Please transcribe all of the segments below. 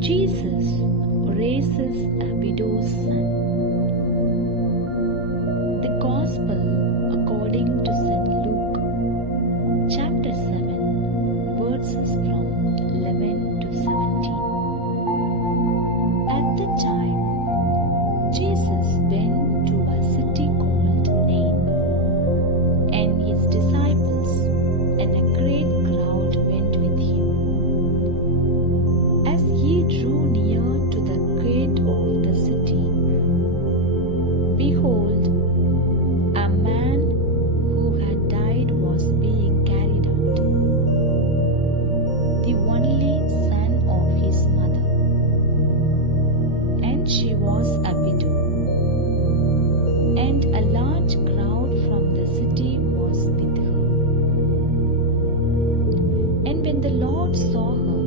Jesus raises a widow's son. The Gospel according to St. Luke, chapter 7, verses from 11 to 17. At that time, Jesus went to a city called Nain, and his disciples and a great crowd went with him. As he drew near to the gate of the city, behold, a man who had died was being carried out, the only son of his mother, and she was a widow. And a large crowd from the city was with her. And when the Lord saw her,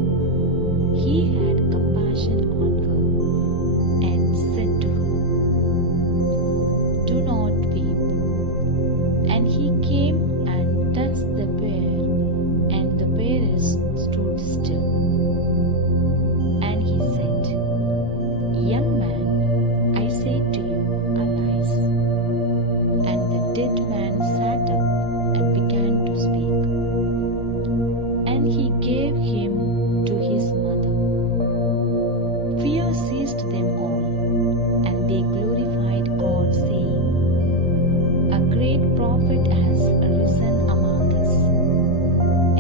he had compassion on her and said to her, "Do not weep." And he came and touched the bier, and the bearers stood still. And he said, "Young man, I say to you, arise." And the dead man sat up and began to speak. And he gave him to his mother. Fear seized them all, and they glorified God, saying, "A great prophet has arisen among us,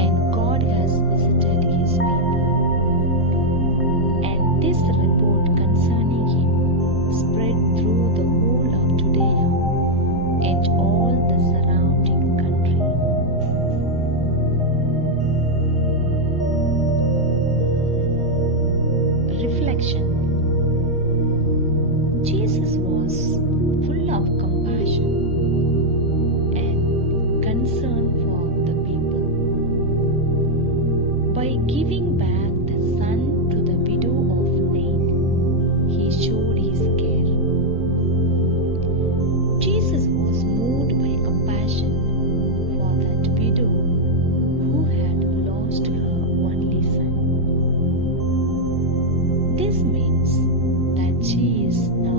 and God has visited his people." And this report concerning him spread through the whole of Judea and all the surrounding country. Reflection. Jesus was full of compassion and concern for the people. By giving back the son to the widow of Nain, he showed his care. Jesus was moved by compassion for that widow who had lost her only son. This means that she is now